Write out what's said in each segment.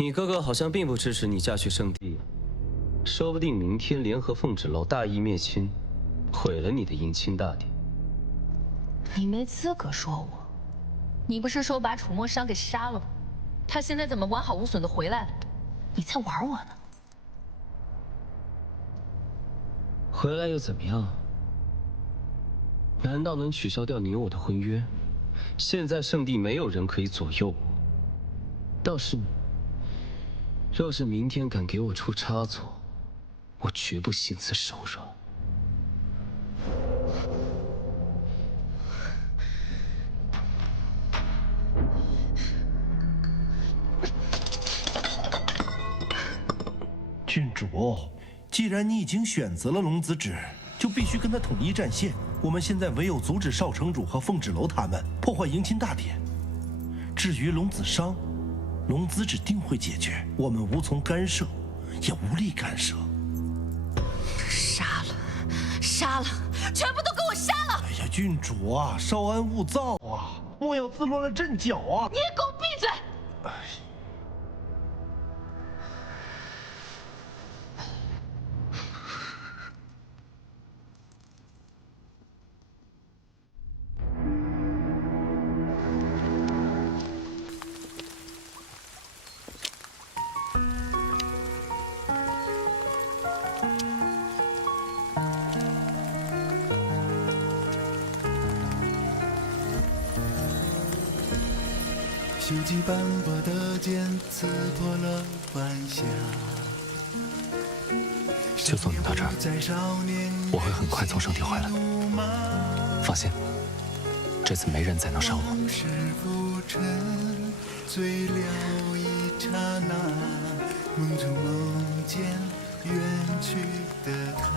你哥哥好像并不支持你嫁去圣地，说不定明天联合凤纸楼大义灭亲，毁了你的迎亲大典。你没资格说我。你不是说把楚墨商给杀了吗？他现在怎么完好无损的回来了？你在玩我呢？回来又怎么样？难道能取消掉你我的婚约？现在圣地没有人可以左右我。倒是你，若是明天敢给我出差错，我绝不心慈手软。郡主，既然你已经选择了龙子止，就必须跟他统一战线。我们现在唯有阻止少城主和凤纸楼他们破坏迎亲大典。至于龙子商，龙子止定会解决，我们无从干涉，也无力干涉。杀了，杀了，全部都给我杀了！哎呀，郡主啊，稍安勿躁啊，莫要自乱了阵脚啊！你也给我闭嘴！锈迹斑驳的剑刺破了晚霞。就送你到这儿，我会很快从圣地回来。放心，这次没人再能伤我。醉了一刹那，梦中梦见远去的他。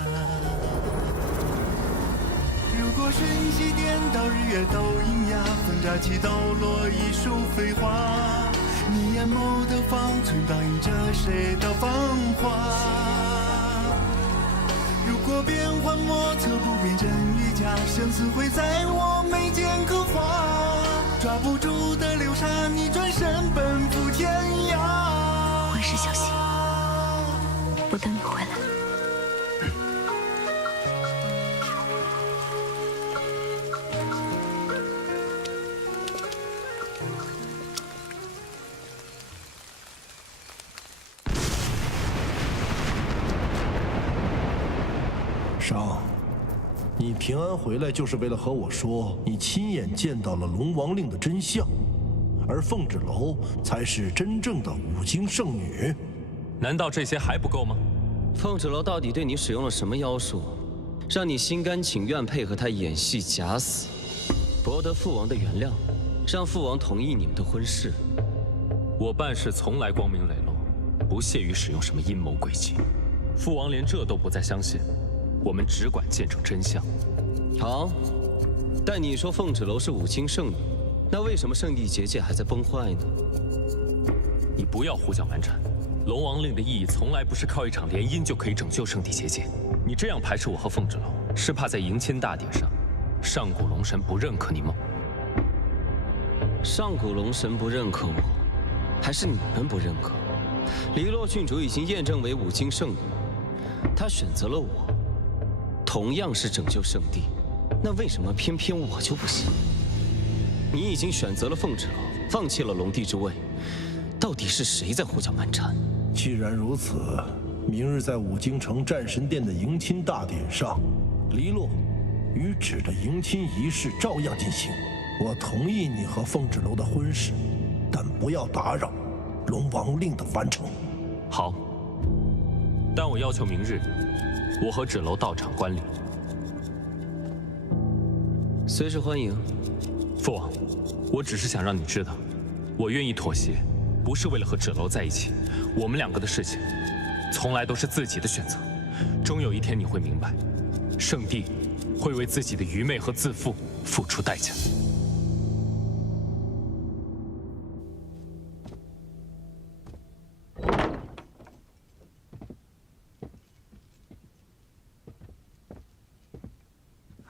如果瞬息颠倒，日月都阴哑，风乍起，抖落一束飞花。你眼眸的方寸，倒映着谁的芳华？如果变幻莫测，不辨真与假，相思会在我眉间刻画。抓不住的流沙，你转身奔赴天涯。万事小心，我等你回来。商，你平安回来就是为了和我说你亲眼见到了龙王令的真相，而凤纸楼才是真正的五经圣女。难道这些还不够吗？凤纸楼到底对你使用了什么妖术，让你心甘情愿配合他演戏假死，博得父王的原谅，让父王同意你们的婚事？我办事从来光明磊落，不屑于使用什么阴谋诡计。父王连这都不再相信，我们只管见证真相。好，但你说凤纸楼是五经圣女，那为什么圣地结界还在崩坏呢？你不要胡搅蛮缠。龙王令的意义从来不是靠一场联姻就可以拯救圣地结界。你这样排斥我和凤纸楼，是怕在迎亲大典上，上古龙神不认可你吗？上古龙神不认可我，还是你们不认可？黎洛郡主已经验证为五经圣女，她选择了我，同样是拯救圣地，那为什么偏偏我就不行？你已经选择了凤纸楼，放弃了龙帝之位，到底是谁在胡搅蛮缠？既然如此，明日在五京城战神殿的迎亲大典上，黎洛与芷的迎亲仪式照样进行。我同意你和凤纸楼的婚事，但不要打扰龙王令的完成。好，但我要求明日我和芷楼到场观礼。随时欢迎。父王，我只是想让你知道，我愿意妥协，不是为了和芷楼在一起。我们两个的事情，从来都是自己的选择。终有一天你会明白，圣地会为自己的愚昧和自负付出代价。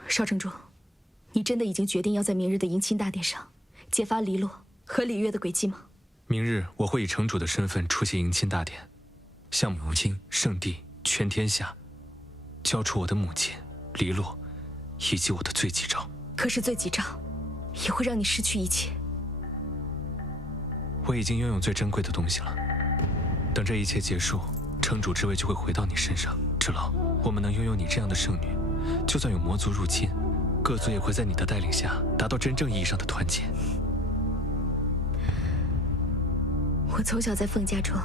少城主，你真的已经决定要在明日的迎亲大典上揭发黎洛和李月的诡计吗？明日我会以城主的身份出席迎亲大典，向母亲、圣地、全天下交出我的母亲黎洛，以及我的罪己诏。可是罪己诏也会让你失去一切。我已经拥有最珍贵的东西了。等这一切结束，城主之位就会回到你身上。芷楼，我们能拥有你这样的圣女，就算有魔族入侵，各族也会在你的带领下达到真正意义上的团结。我从小在凤家庄，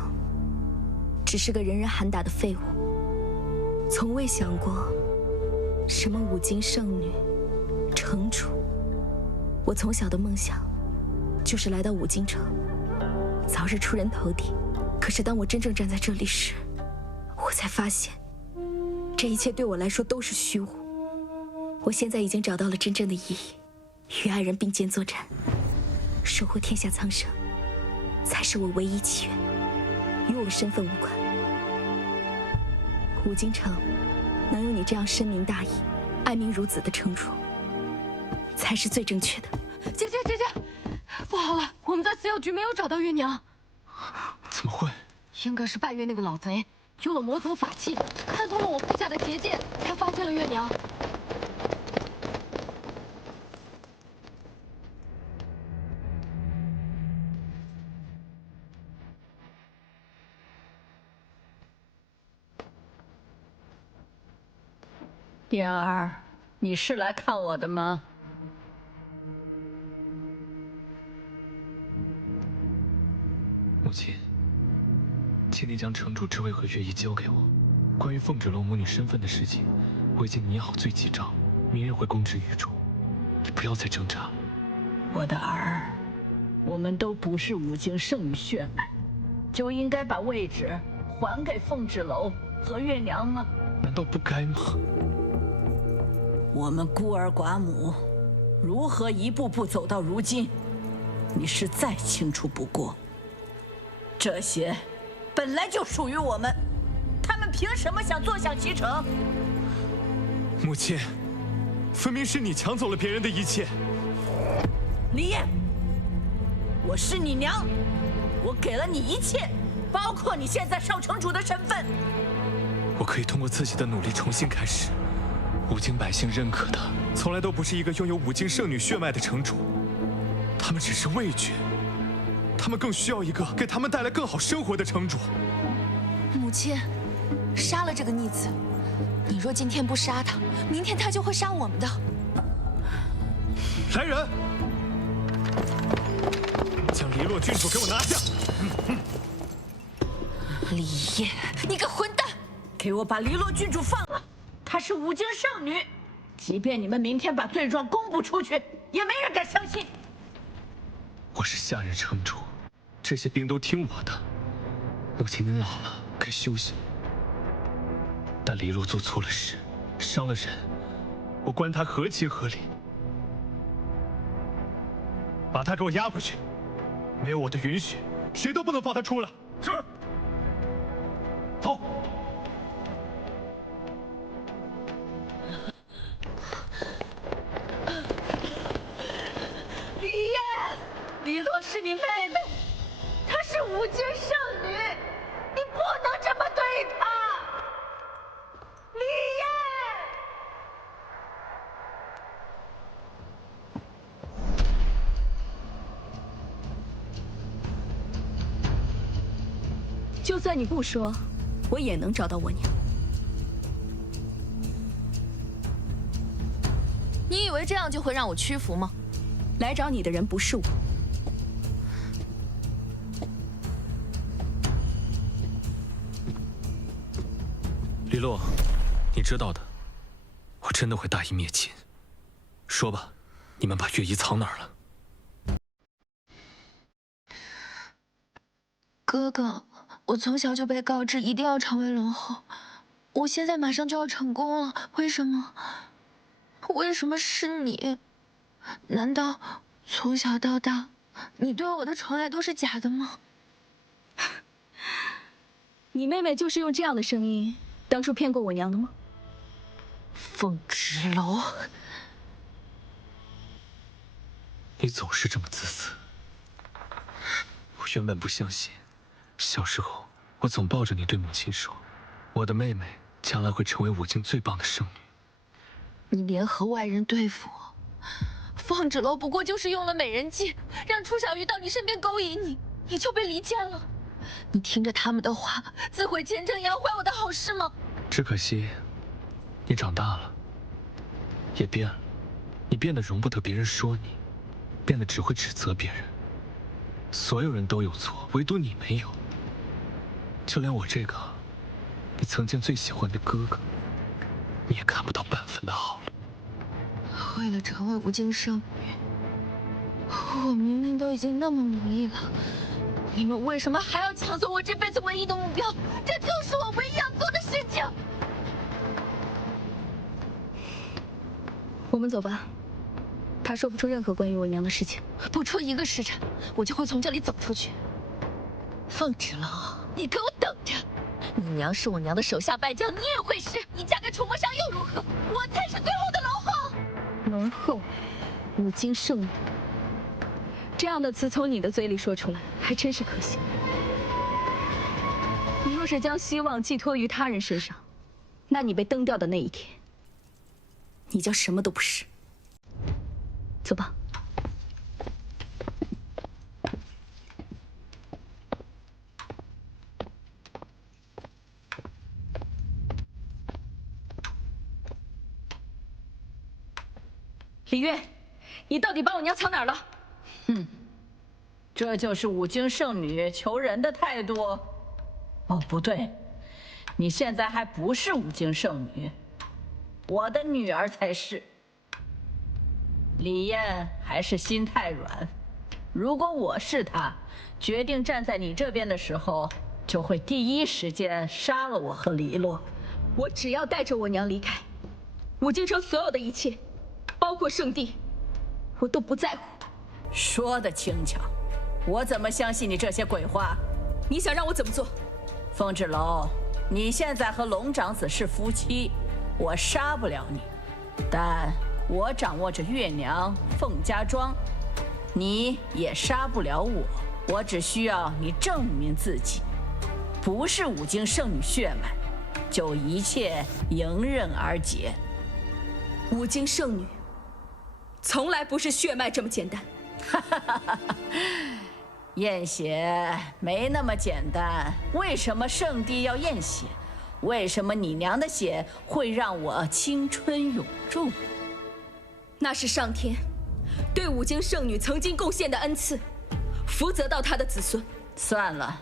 只是个人人喊打的废物，从未想过什么五经圣女、城主。我从小的梦想就是来到五京城，早日出人头地。可是当我真正站在这里时，我才发现，这一切对我来说都是虚无。我现在已经找到了真正的意义，与爱人并肩作战，守护天下苍生，才是我唯一祈愿，与我身份无关。五京城能有你这样深明大义、爱民如子的城主，才是最正确的。姐姐，不好了，我们在死药局没有找到月娘。怎么会？应该是拜月那个老贼用了魔族法器，看通了我布下的结界，才发现了月娘。点儿，你是来看我的吗？母亲，请你将城主之位和月衣交给我。关于凤芷楼母女身份的事情，我已经拟好罪己诏，明日会公之于主。你不要再挣扎。我的儿，我们都不是五经圣女血脉，就应该把位置还给凤芷楼和月娘吗？难道不该吗？我们孤儿寡母，如何一步步走到如今？你是再清楚不过。这些本来就属于我们，他们凭什么想坐享其成？母亲，分明是你抢走了别人的一切。李烨，我是你娘，我给了你一切，包括你现在少城主的身份。我可以通过自己的努力重新开始。五京百姓认可的，从来都不是一个拥有五京圣女血脉的城主，他们只是畏惧，他们更需要一个给他们带来更好生活的城主。母亲，杀了这个逆子，你若今天不杀他，明天他就会杀我们的。来人，将黎洛郡主给我拿下！李烨，你个混蛋！给我把黎洛郡主放了，她是五经圣女，即便你们明天把罪状公布出去，也没人敢相信。我是夏日城主，这些兵都听我的。母亲您老了，该休息。但黎洛做错了事，伤了人，我关他合情合理。把他给我押回去，没有我的允许，谁都不能放他出来。是。走。李烨，黎洛是你妹妹，她是五经圣女，你不能这么对她。李烨。就算你不说，我也能找到我娘。你以为这样就会让我屈服吗？来找你的人不是我。黎洛，你知道的，我真的会大义灭亲。说吧，你们把月衣藏哪儿了？哥哥，我从小就被告知一定要成为龙后，我现在马上就要成功了，为什么？为什么是你？难道从小到大，你对我的宠爱都是假的吗？你妹妹就是用这样的声音，当初骗过我娘的吗？凤芷楼，你总是这么自私。我原本不相信。小时候，我总抱着你对母亲说，我的妹妹将来会成为武境最棒的圣女。你联合外人对付我，凤芷楼不过就是用了美人计，让楚小玉到你身边勾引你，你就被离间了。你听着他们的话，自毁前程，也要坏我的好事吗？只可惜，你长大了，也变了。你变得容不得别人说你，变得只会指责别人。所有人都有错，唯独你没有。就连我这个你曾经最喜欢的哥哥，你也看不到半分的好了。为了成为武境圣女，我明明都已经那么努力了，你们为什么还要抢走我这辈子唯一的目标？这就是我唯一要做的事情。我们走吧。他说不出任何关于我娘的事情。不出1个时辰，我就会从这里走出去。凤芷楼，你给我等着！你娘是我娘的手下败将，你也会是。你嫁给楚国商又如何？我才是最后的龙后。龙后，武境圣女，这样的词从你的嘴里说出来，还真是可惜。你若是将希望寄托于他人身上，那你被蹬掉的那一天，你将什么都不是。走吧。李月，你到底把我娘藏哪儿了？这就是武境圣女求人的态度。哦，不对，你现在还不是武境圣女，我的女儿才是。李艳还是心太软，如果我是她，决定站在你这边的时候，就会第一时间杀了我和黎洛。我只要带着我娘离开，武境城所有的一切，包括圣地，我都不在乎。说得轻巧，我怎么相信你这些鬼话？你想让我怎么做？凤芷楼，你现在和龙长子是夫妻，我杀不了你，但我掌握着月娘凤家庄，你也杀不了我。我只需要你证明自己不是武境圣女血脉，就一切迎刃而解。武境圣女从来不是血脉这么简单。验血没那么简单，为什么圣地要验血？为什么你娘的血会让我青春永驻？那是上天对武境圣女曾经贡献的恩赐，福泽到她的子孙。算了，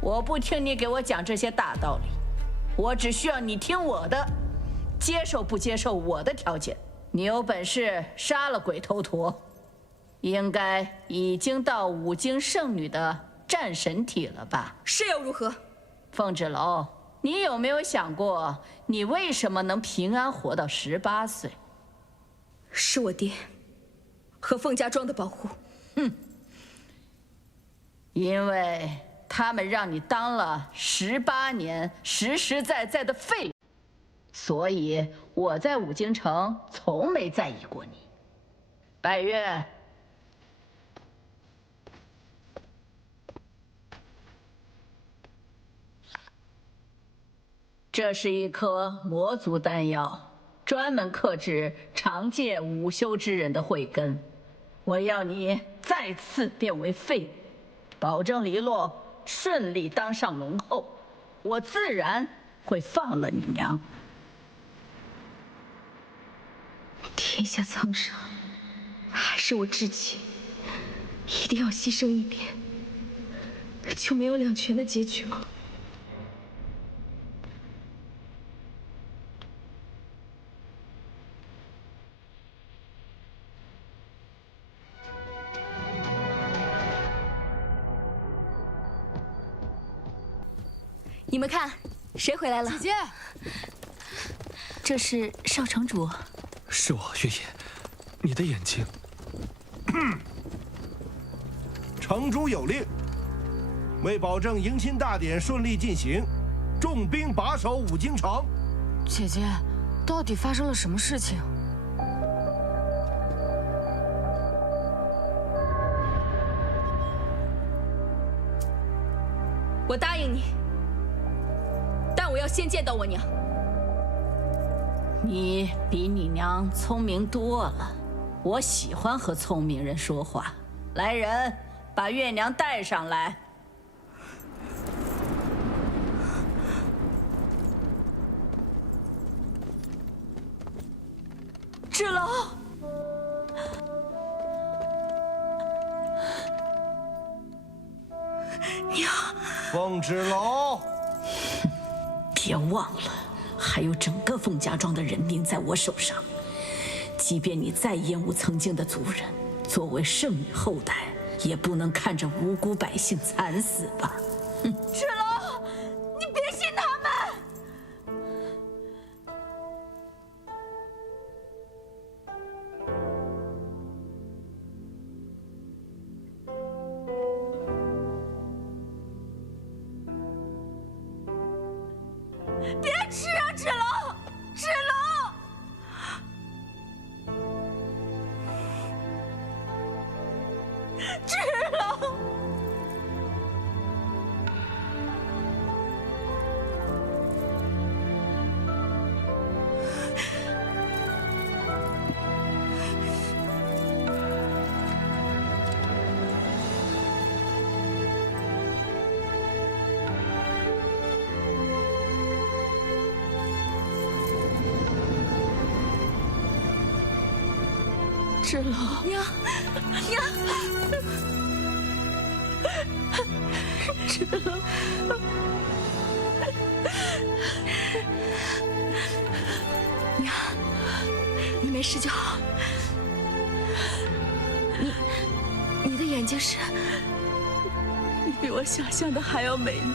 我不听你给我讲这些大道理，我只需要你听我的，接受不接受我的条件。你有本事杀了鬼头陀，应该已经到武境圣女的战神体了吧？是又如何？凤芷楼，你有没有想过，你为什么能平安活到18岁？是我爹和凤家庄的保护。因为他们让你当了18年实实在在的废物，所以我在武京城从没在意过你。百月，这是一颗魔族丹药，专门克制长借午休之人的慧根。我要你再次变为废物，保证黎洛顺利当上龙后，我自然会放了你娘。天下苍生，还是我志气，一定要牺牲一点，就没有两全的结局了。你们看，谁回来了？姐姐，这是少城主。是我，月夜，你的眼睛。城主有令，为保证迎亲大典顺利进行，重兵把守武京城。姐姐，到底发生了什么事情？我答应你，但我要先见到我娘。你比你娘聪明多了，我喜欢和聪明人说话。来人，把月娘带上来。芷楼，娘，凤芷楼，别忘了，还有整个凤家庄的人命在我手上。即便你再厌恶曾经的族人，作为圣女后代，也不能看着无辜百姓惨死吧？芷楼，你别信他们。别吃啊，芷楼，芷楼！芷楼！芷楼，娘，娘，芷楼，娘，你没事就好。你的眼睛是……你比我想象的还要美丽。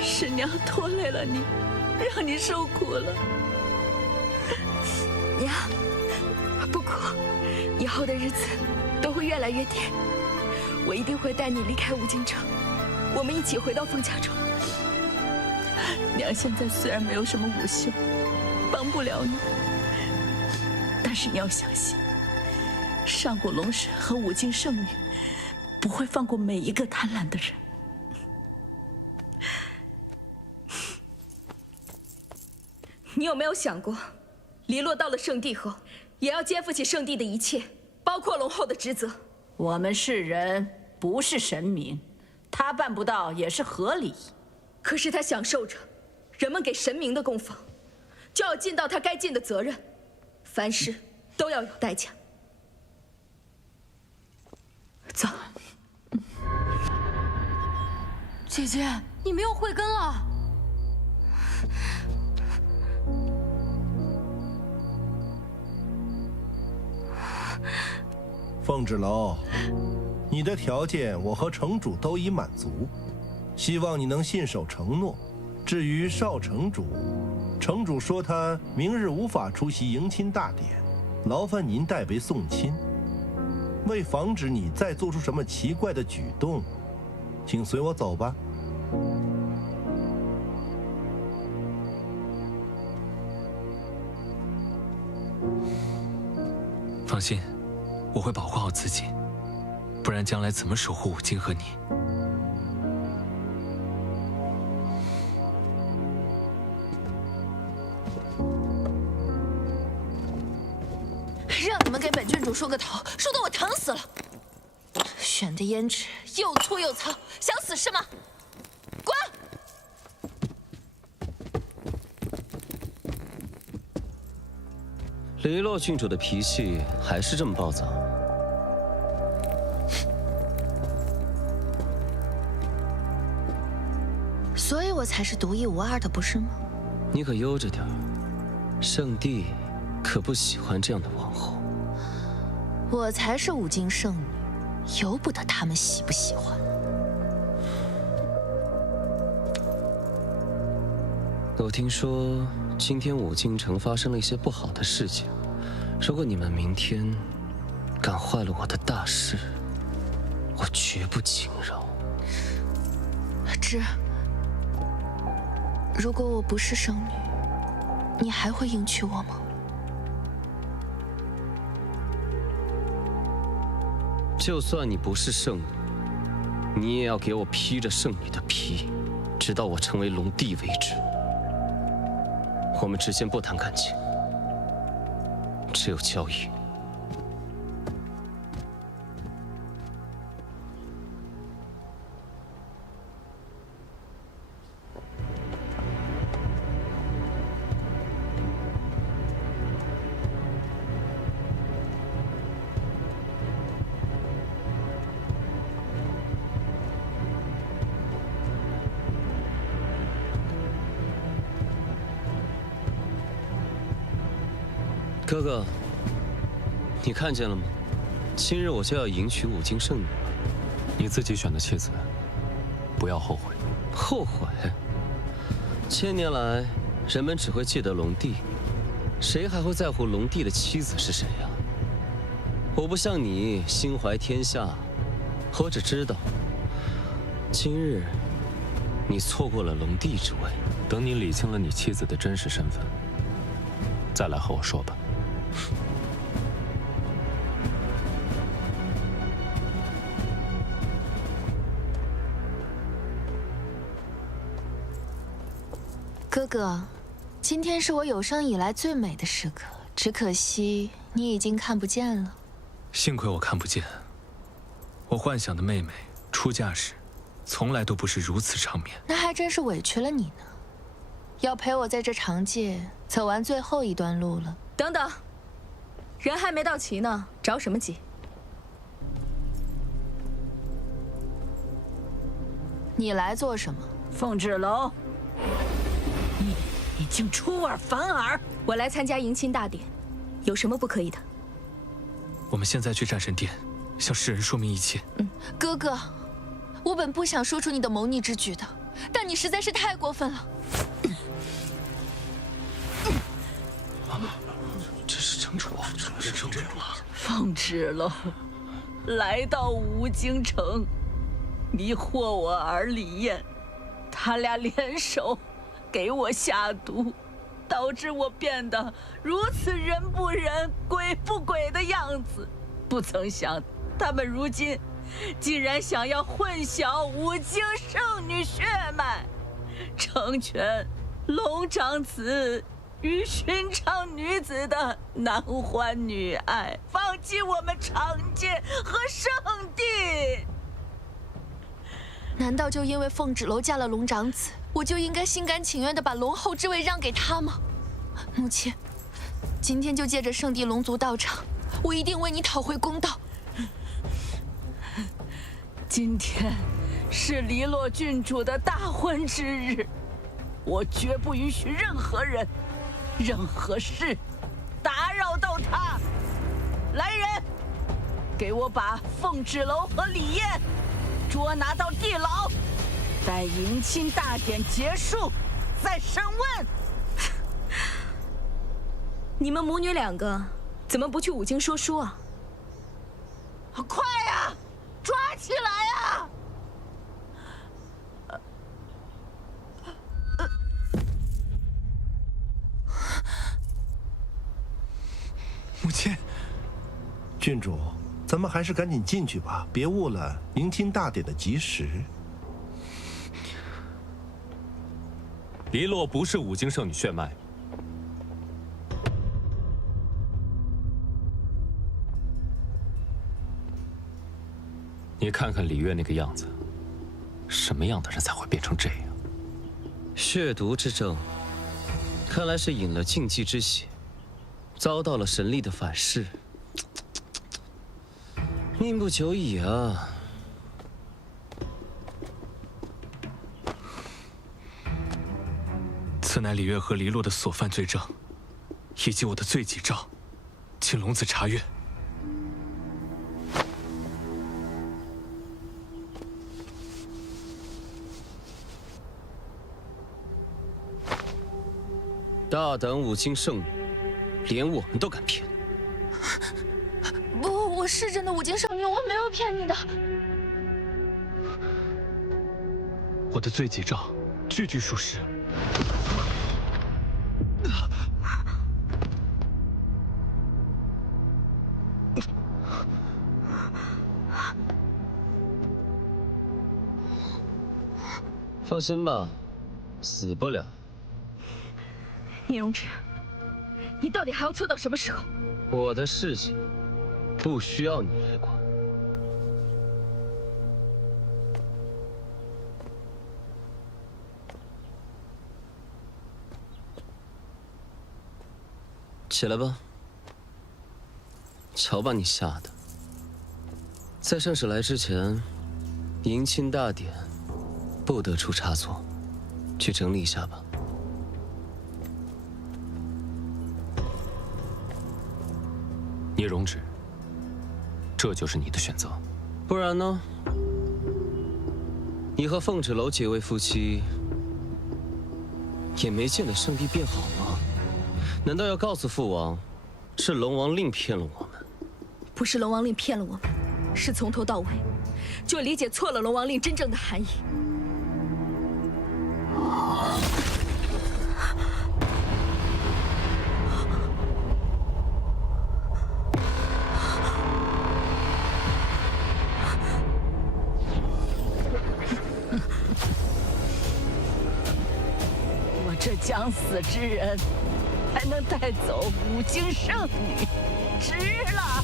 是娘拖累了你，让你受苦了。娘，不哭，以后的日子都会越来越甜。我一定会带你离开五京城，我们一起回到凤家庄。娘现在虽然没有什么武秀，帮不了你，但是你要相信，上古龙神和五京圣女不会放过每一个贪婪的人。你有没有想过，黎落到了圣地后，也要肩负起圣地的一切，包括龙后的职责？我们是人，不是神明，他办不到也是合理。可是他享受着人们给神明的供奉，就要尽到他该尽的责任，凡事都要有代价。走。姐姐，你们又慧根了。凤芷楼，你的条件我和城主都已满足，希望你能信守承诺。至于少城主，城主说他明日无法出席迎亲大典，劳烦您代为送亲。为防止你再做出什么奇怪的举动，请随我走吧。放心，我会保护好自己，不然将来怎么守护五京和你？让你们给本郡主梳个头，梳得我疼死了。选的胭脂又粗又糙，想死是吗？滚！黎洛郡主的脾气还是这么暴躁。所以我才是独一无二的，不是吗？你可悠着点儿，圣帝可不喜欢这样的王后。我才是五京圣女，由不得他们喜不喜欢。我听说今天五京城发生了一些不好的事情，如果你们明天敢坏了我的大事，我绝不轻饶。芷，如果我不是圣女，你还会迎娶我吗？就算你不是圣女，你也要给我披着圣女的皮，直到我成为龙帝为止。我们之间不谈感情，只有交易。哥哥，你看见了吗？今日我就要迎娶五经圣女了。你自己选的妻子，不要后悔。后悔？千年来，人们只会记得龙帝，谁还会在乎龙帝的妻子是谁呀？我不像你心怀天下，我只知道，今日你错过了龙帝之位。等你理清了你妻子的真实身份，再来和我说吧。哥哥，今天是我有生以来最美的时刻，只可惜你已经看不见了。幸亏我看不见。我幻想的妹妹出嫁时，从来都不是如此场面。那还真是委屈了你呢，要陪我在这长街走完最后一段路了。等等，人还没到齐呢，着什么急？你来做什么？凤芷楼，你竟出尔反尔！我来参加迎亲大典，有什么不可以的？我们现在去战神殿，向世人说明一切。哥哥，我本不想说出你的谋逆之举的，但你实在是太过分了。这是城主，这是城主。凤芷楼，来到吴京城，迷惑我儿李艳，他俩联手给我下毒，导致我变得如此人不人鬼不鬼的样子。不曾想他们如今竟然想要混淆五经圣女血脉，成全龙长子与寻常女子的男欢女爱，放弃我们长街和圣地。难道就因为凤芷楼嫁了龙长子，我就应该心甘情愿地把龙后之位让给他吗？母亲，今天就借着圣地龙族道场，我一定为你讨回公道。今天是黎洛郡主的大婚之日，我绝不允许任何人、任何事打扰到她。来人，给我把凤芷楼和李艳捉拿到地牢，待迎亲大典结束再审问。你们母女两个怎么不去五经说书啊？快呀，抓起来呀！母亲，郡主，咱们还是赶紧进去吧，别误了迎亲大典的吉时。黎洛不是五经圣女血脉。你看看李月那个样子，什么样的人才会变成这样？血毒之症，看来是饮了禁忌之血，遭到了神力的反噬。命不久矣啊！此乃李月和黎洛的所犯罪证，以及我的罪己诏，请龙子查阅。大胆五经圣女，连我们都敢骗！不，我是真的五经圣女，我没有骗你的。我的罪己诏，句句属实。放心吧，死不了。聂荣芷，你到底还要做到什么时候？我的事情不需要你来管。起来吧，瞧把你吓的！在盛世来之前，迎亲大典不得出差错，去整理一下吧。聂荣芷，这就是你的选择？不然呢？你和凤芷楼结为夫妻，也没见得圣地变好吗？难道要告诉父王，是龙王令骗了我们？不是龙王令骗了我们，是从头到尾就理解错了龙王令真正的含义。我这将死之人，还能带走5经圣女，值了！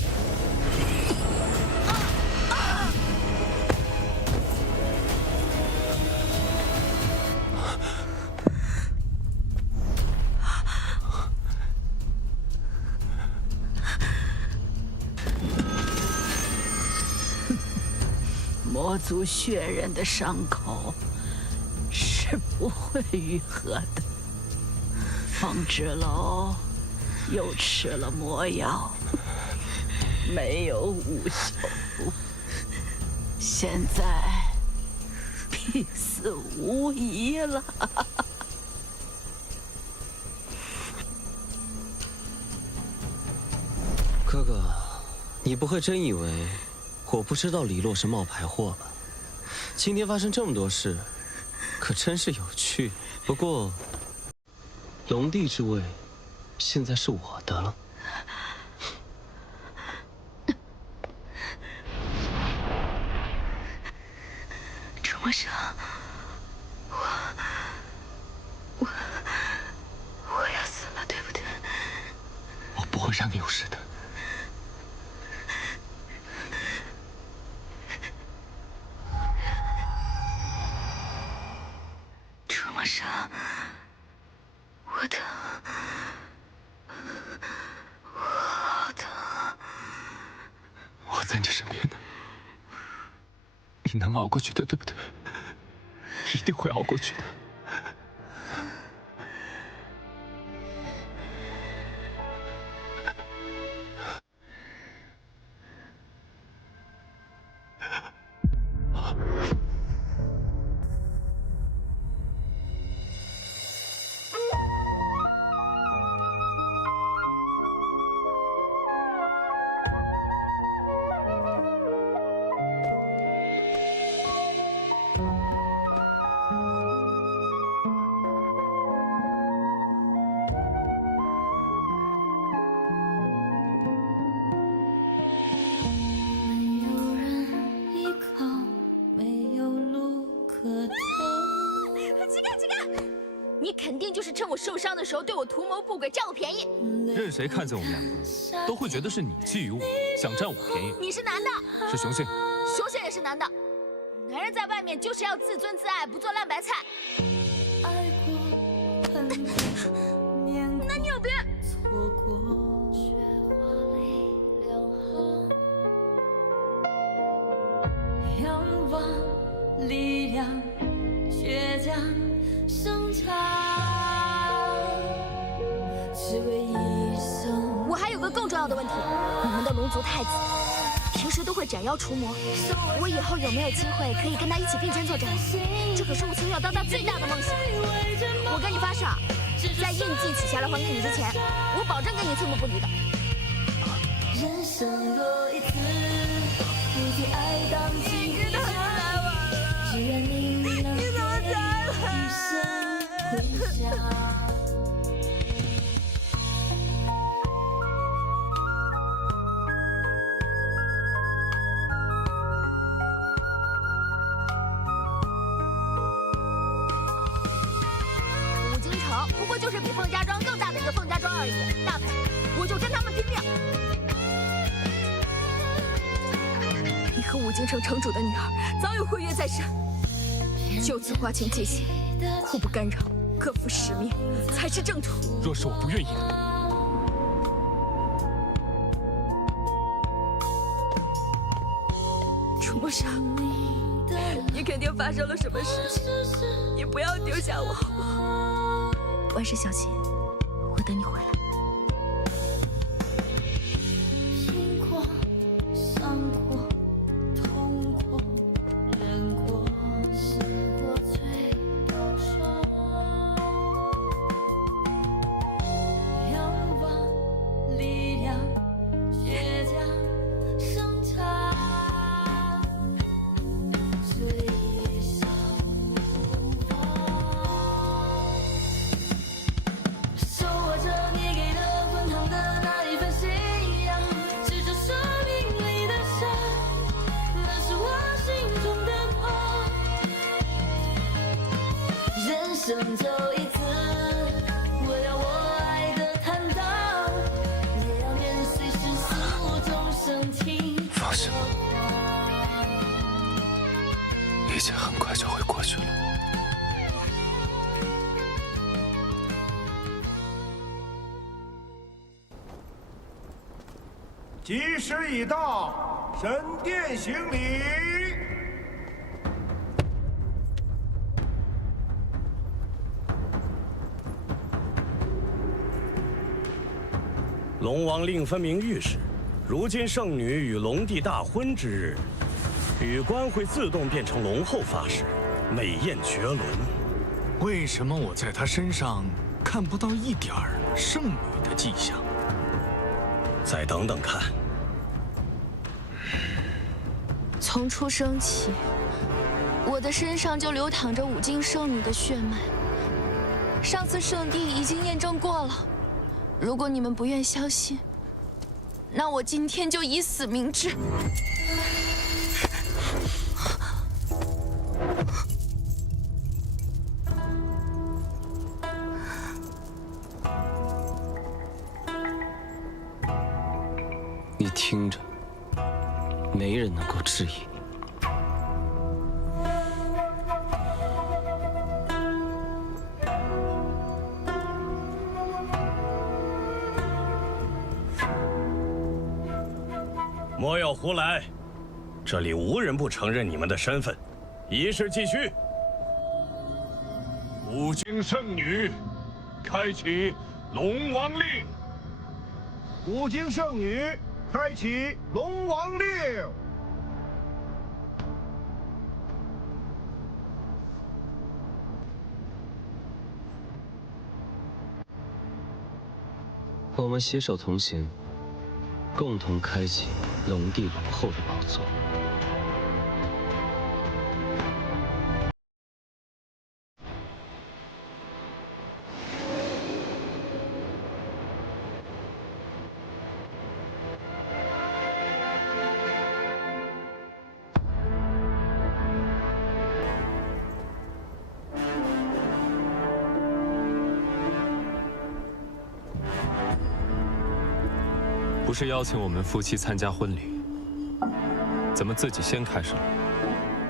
魔族血刃的伤口是不会愈合的。凤芷楼又吃了魔药，没有无效，现在必死无疑了。哥哥，你不会真以为我不知道李洛是冒牌货吧？今天发生这么多事，可真是有趣。不过，龙帝之位现在是我的了。楚魔生，我要死了，对不对？我不会让你有事的。楚魔生，我疼，我好疼。我在你身边呢，你能熬过去的，对不对？一定会熬过去的。你肯定就是趁我受伤的时候对我图谋不轨，占我便宜。任谁看见我们两个，都会觉得是你觊觎我，想占我便宜。你是男的，是雄性，雄性也是男的。男人在外面就是要自尊自爱，不做烂白菜。那你有病！仰望力量，倔强生长，只为一生。我还有个更重要的问题，你们的龙族太子平时都会斩妖除魔，我以后有没有机会可以跟他一起并肩作战？这可是我从小到大最大的梦想。我跟你发誓，在印记起下来还给你之前，我保证跟你寸步不离的。人生若一次，不及爱当尽天下，只愿你能一生回家。就是比凤家庄更大的一个凤家庄而已。大不了我就跟他们拼命。你和武京城城主的女儿早有婚约在身，就此划清界限，互不干扰，各负使命，才是正途。若是我不愿意呢？楚墨生，你肯定发生了什么事情，你不要丢下我好不好？万事小心，我等你回来。心过、伤过、痛过、忍过、试过，最后说，仰望力量，倔强生长。人生走一次，我要我爱的坦荡，也要面随世俗众生听。放心吧，一切很快就会过去了。吉时已到，神殿行礼。龙王令分明谕示，如今圣女与龙帝大婚之日，羽冠会自动变成龙后发誓，美艳绝伦。为什么我在她身上看不到一点儿圣女的迹象？再等等看。从出生起，我的身上就流淌着五经圣女的血脉。上次圣帝已经验证过了。如果你们不愿相信，那我今天就以死明志。你听着，没人能够质疑你。莫要胡来！这里无人不承认你们的身份。仪式继续。五经圣女，开启龙王令。五经圣女，开启龙王令。我们携手同行，共同开启龙帝龙后的宝座。不是邀请我们夫妻参加婚礼，怎么自己先开始了？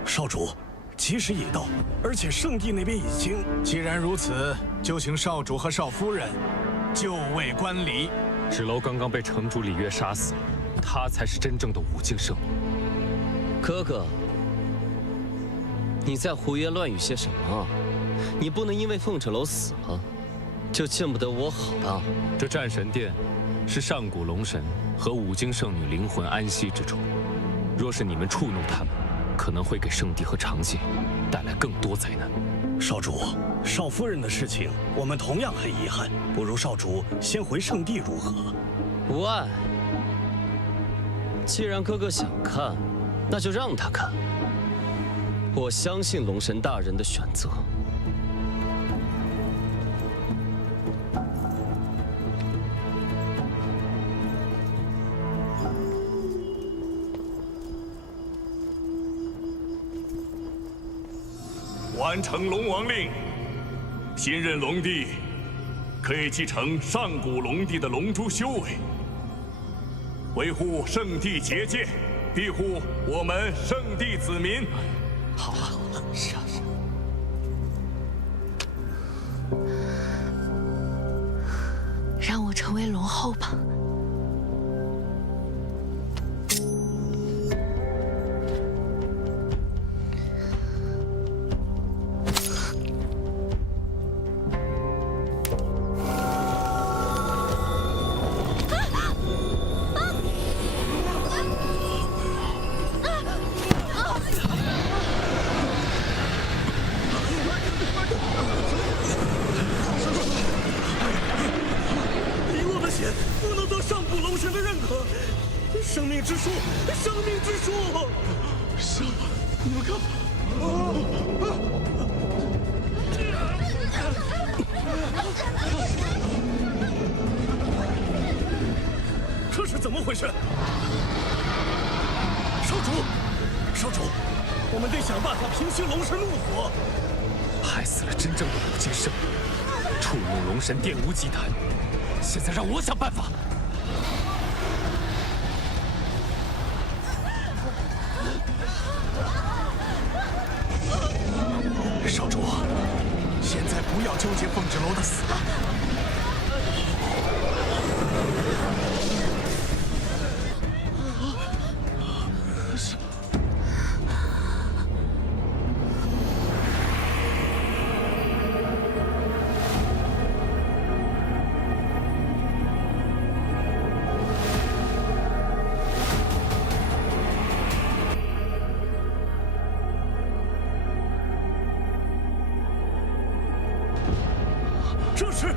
少主，吉时已到，而且圣地那边已经……既然如此，就请少主和少夫人就位观礼。芷楼刚刚被城主李月杀死了，她才是真正的五经圣女。哥哥，你在胡言乱语些什么？你不能因为凤赭楼死了，就见不得我好的。这战神殿是上古龙神和五经圣女灵魂安息之处，若是你们触怒他们，可能会给圣地和长界带来更多灾难。少主，少夫人的事情我们同样很遗憾，不如少主先回圣地如何？无碍。既然哥哥想看，那就让他看。我相信龙神大人的选择。完成龙王令，新任龙帝可以继承上古龙帝的龙珠修为，维护圣地结界，庇护我们圣地子民。好啊，是啊。让我成为龙后吧。生命之书，生命之书！是，你们看，这是怎么回事？少主，少主，我们得想办法平息龙神怒火。害死了真正的五经圣女，触怒龙神玷污祭坛。现在让我想办法。少主，现在不要纠结凤芷楼的死。这是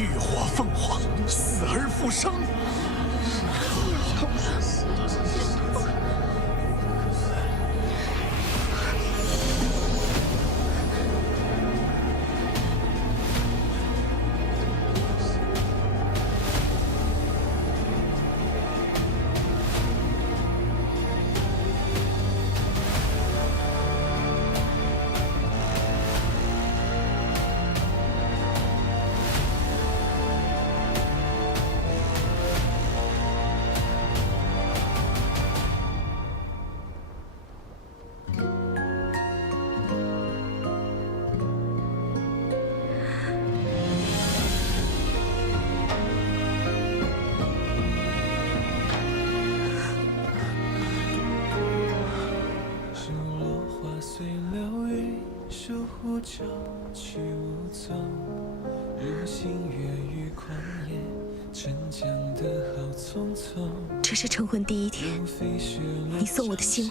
浴火凤凰，死而复生。朝去无踪，如星月与狂野，沉江的好匆匆。这是成婚第一天，你送我的信物。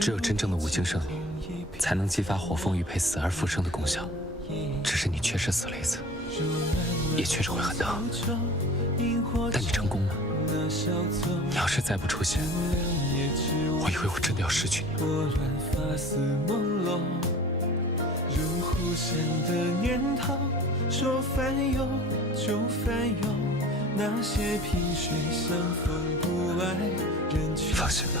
只有真正的五经圣女，才能激发火凤玉佩死而复生的功效。只是你确实死了一次，也确实会很疼，但你成功了。你要是再不出现，我以为我真的要失去你了。如忽闪的念头，说翻涌就翻涌，那些萍水相逢不爱人去放心吧，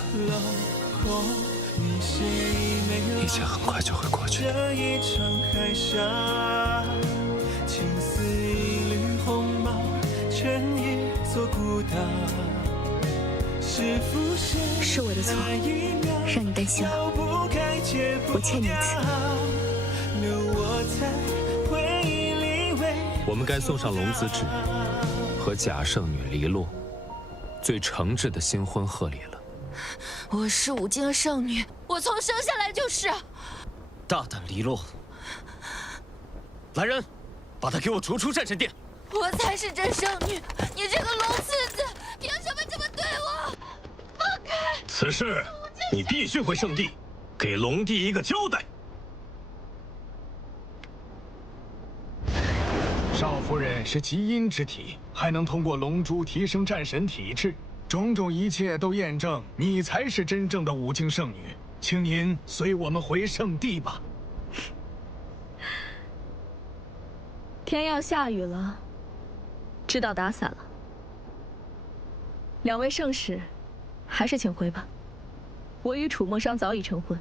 一切很快就会过去。这一场海峡，青丝一缕红毛，成一座孤岛。是我的错，让你担心了。我欠你一次。我们该送上龙子旨和假圣女黎洛最诚挚的新婚贺礼了。我是五经圣女，我从生下来就是。大胆黎洛！来人，把她给我逐出战神殿！我才是真圣女，你这个龙厮子，凭什么这么对我？放开！此事你必须回圣地，给龙帝一个交代。少夫人是极阴之体，还能通过龙珠提升战神体质，种种一切都验证你才是真正的五经圣女。请您随我们回圣地吧。天要下雨了，知道打伞了。两位圣使，还是请回吧。我与楚墨商早已成婚，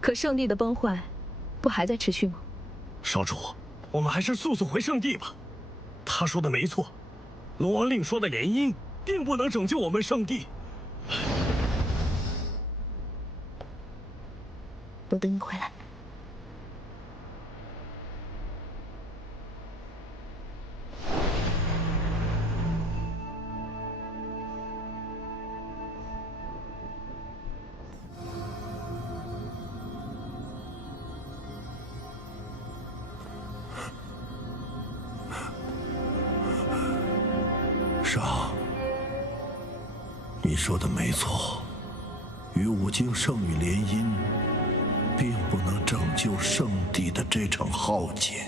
可圣地的崩坏，不还在持续吗？少主，我们还是速速回圣地吧。他说的没错，龙王令说的联姻并不能拯救我们圣地。我等你回来。上，你说的没错，与五经圣女联姻，并不能拯救圣地的这场浩劫。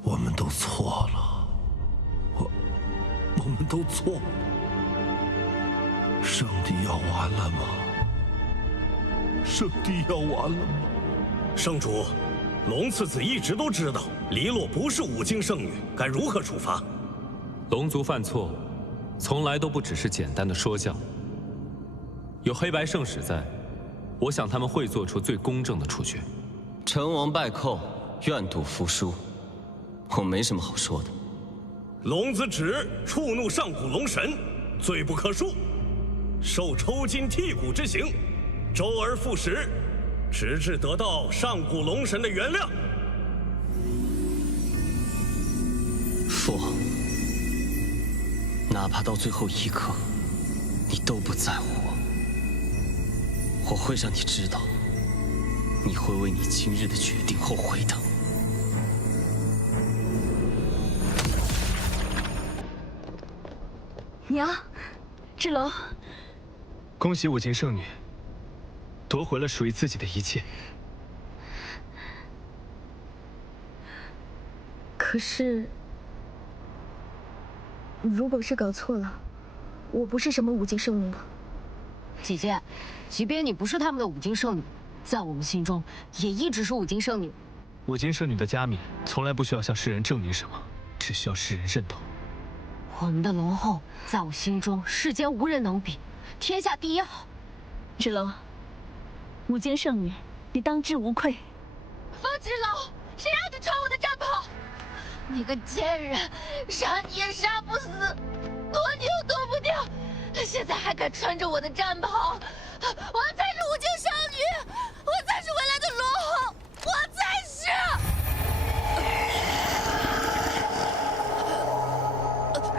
我们都错了，我们都错了。圣地要完了吗？圣地要完了吗？圣主，龙次子一直都知道黎洛不是五经圣女，该如何处罚？龙族犯错，从来都不只是简单的说教。有黑白圣使在，我想他们会做出最公正的处决。成王败寇，愿赌服输，我没什么好说的。龙子止触怒上古龙神，罪不可恕，受抽筋剔骨之刑，周而复始，直至得到上古龙神的原谅。父王，哪怕到最后一刻，你都不在乎我会让你知道，你会为你今日的决定后悔的。娘，志龙，恭喜五经圣女夺回了属于自己的一切。可是，如果是搞错了，我不是什么五经圣女吗？姐姐，即便你不是他们的五经圣女，在我们心中也一直是五经圣女。五经圣女的加冕从来不需要向世人证明什么，只需要世人认同。我们的龙后在我心中世间无人能比，天下第一好。志龙，五经圣女，你当之无愧。方志龙，谁让你穿我的战袍？你个贱人，杀你也杀不死，躲你又躲不掉，现在还敢穿着我的战袍？我才是五经圣女，我才是未来的龙后，我才是。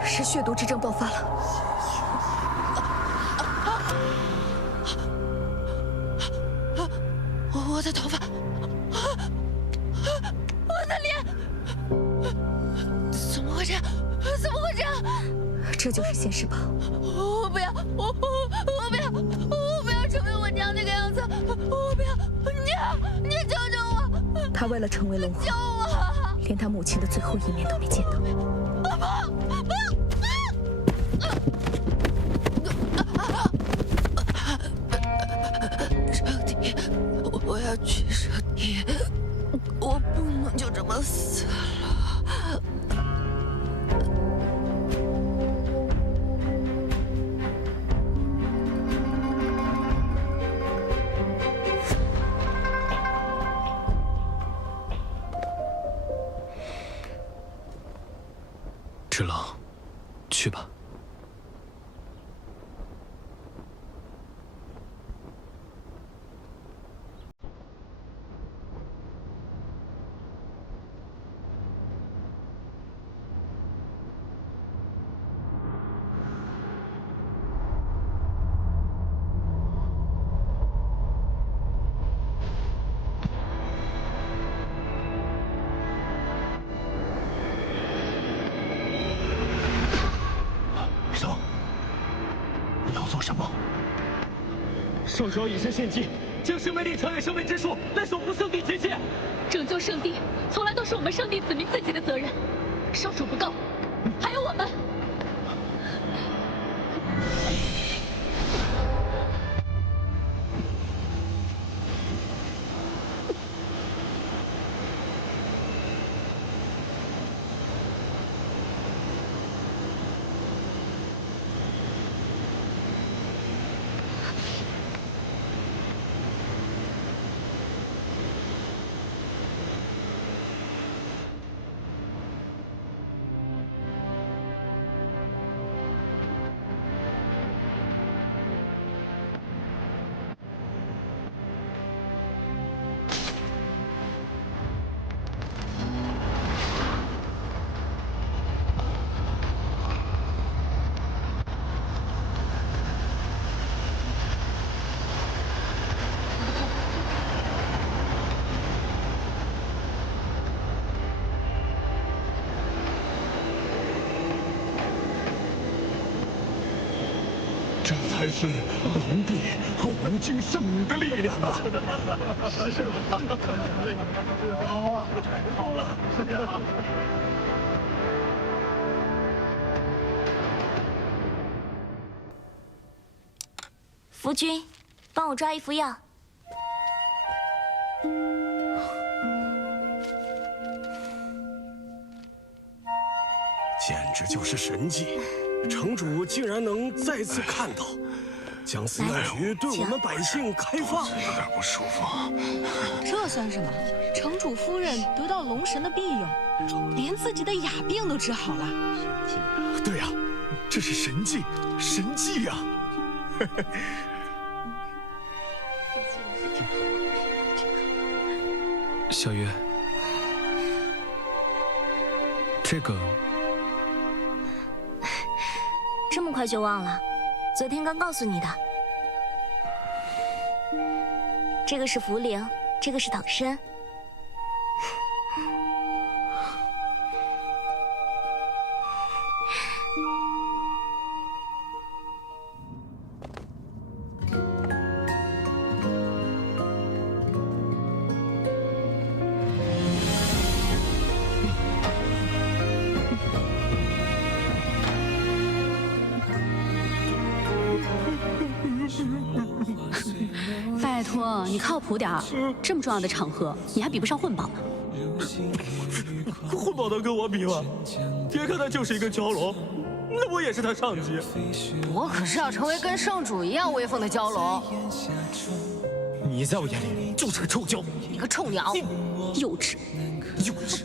是血毒之症爆发了。我的头发，我的脸，怎么会这样？怎么会这样？这就是现世报。我不要，我不要，我不要成为我娘那个样子，我不要，娘，你救救我！他为了成为龙后，救我！连他母亲的最后一面都没见到。圣地，我要去圣地，我不能就这么死了。志龙，去吧。少主要以身献祭，将生命力传给生命之树，来守护圣地结界。拯救圣地，从来都是我们圣地子民自己的责任。少主不够，还有我们。这才是龙帝和五经圣女的力量啊！是吧？好了，夫君，帮我抓一副药。简直就是神迹！城主竟然能再次看到，将司药局对我们百姓开放，有点不舒服。这算什么？城主夫人得到龙神的庇佑，连自己的哑病都治好了。对呀，这是神迹，神迹呀！小月，这个这么快就忘了？昨天刚告诉你的。这个是茯苓，这个是党参。拜托，你靠谱点儿！这么重要的场合，你还比不上混宝呢。混宝能跟我比吗？别看他就是一个蛟龙，那我也是他上级。我可是要成为跟圣主一样威风的蛟龙。你在我眼里就是个臭蛟，你个臭鸟！幼稚，幼稚。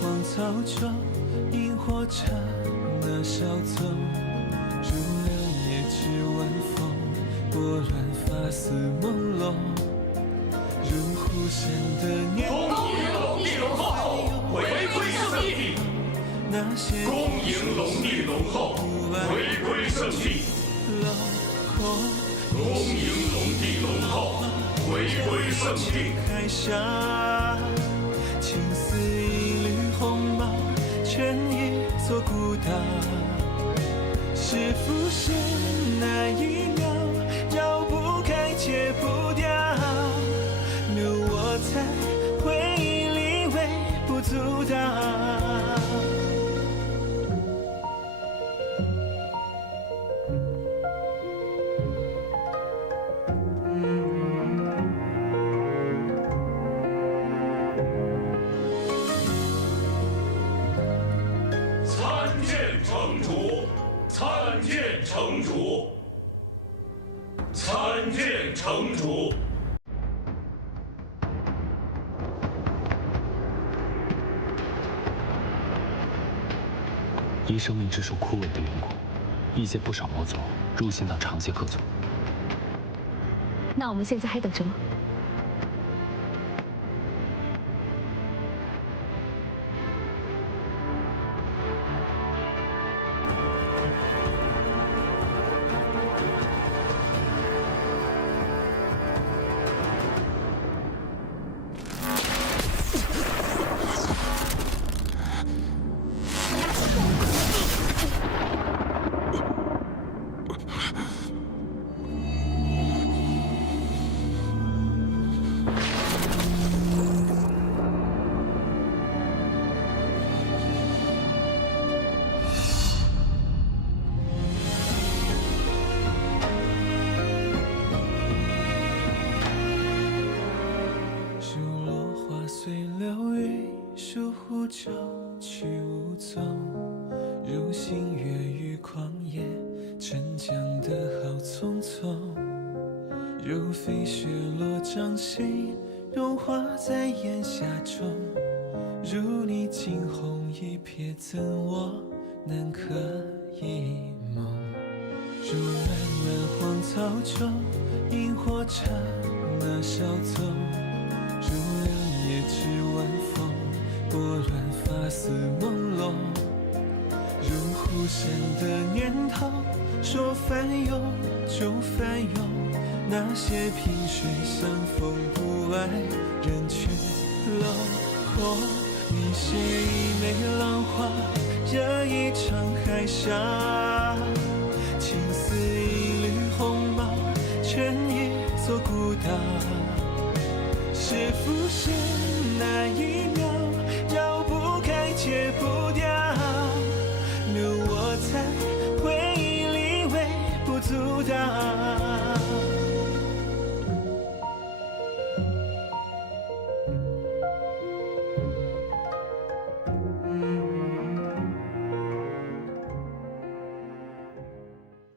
荒草中，萤火虫那小奏，如了夜之晚风，拨乱发丝朦胧，如狐仙的年恭迎龙帝龙后，回归圣地。恭迎龙帝龙后，回归圣地。恭迎龙帝龙后，回归圣地。海峡，青丝一缕红毛，成一座孤岛。是不是那一秒绕不开戒不掉，留我在回忆里微不足道。参见城主，参见城主，参见城主。因生命之树枯萎的缘故，一些不少魔族入侵到长谢各族。那我们现在还等什么？疏忽就去无踪，如星月于旷野，沉降得好匆匆。如飞雪落掌心，融化在烟霞中。如你惊鸿一瞥，怎我能可一梦？如漫漫荒草中，萤火虫那小奏。如两夜之晚风，拨乱发丝朦胧。如狐仙的念头，说翻涌就翻涌。那些萍水相逢不爱，人去楼空。你写一枚浪花，这一场海啸，情似一缕鸿毛，成一座孤岛。是不是那一秒绕不开戒不掉，留我在回忆里微不足道？